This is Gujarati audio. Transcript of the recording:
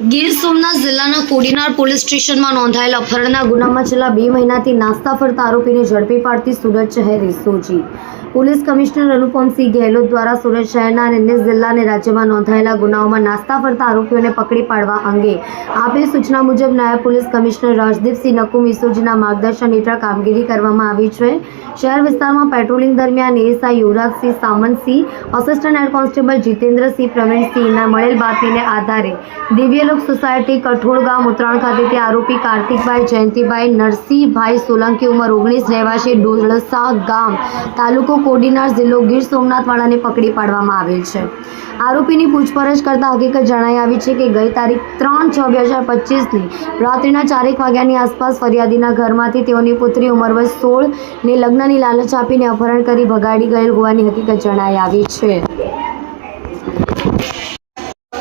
ગીર સોમનાથ જિલ્લાના કોડીનાર પોલીસ સ્ટેશનમાં નોંધાયેલ અપહરણના ગુનામાં છેલ્લા બે મહિનાથી નાસ્તા ફરતા આરોપીને ઝડપી પાડતી સુરત શહેર SOG police commissioner Anupamsinh Gehlot દ્વારા સુરત શહેરના અને અન્ય જિલ્લા અને રાજ્યમાં નોંધાયેલા ગુનાઓમાં નાસ્તા ફરતા આરોપીઓને પકડી પાડવા અંગે આપેલ સૂચના મુજબ નાયબ પોલીસ કમિશનર રાજદીપસિંહ નકુમ ઇસોજીના માર્ગદર્શન હેઠળ કામગીરી કરવામાં આવી છે. શહેર વિસ્તારમાં પેટ્રોલિંગ દરમિયાન ASI Yuvrajsinh Samantsinh, assistant head constable Jitendrasinh પ્રવીણસિંહના મળેલ બાતમીને આધારે દિવ્યલોક સોસાયટી કઠોળ ગામ ઉત્તરાયણ ખાતેથી આરોપી કાર્તિકભાઈ જયંતિભાઈ નરસિંહભાઈ સોલંકી ઉંમર ઓગણીસ, રહેવાસી ડોલસા ગામ, તાલુકો કોડીનાર જિલ્લો ગીર સોમનાથવાળાને પકડી પાડવામાં આવેલ છે. આરોપીની પૂછપરછ કરતા હકીકત જણાઈ આવી છે કે ગઈ તારીખ ત્રણ છ બે હજાર પચીસની રાત્રિના ચારેક વાગ્યાની આસપાસ ફરિયાદીના ઘરમાંથી તેઓની પુત્રી ઉંમર વર્ષ સોળ ને લગ્નની લાલચ આપીને અપહરણ કરી ભગાડી ગયેલ હોવાની હકીકત જણાઈ આવી છે.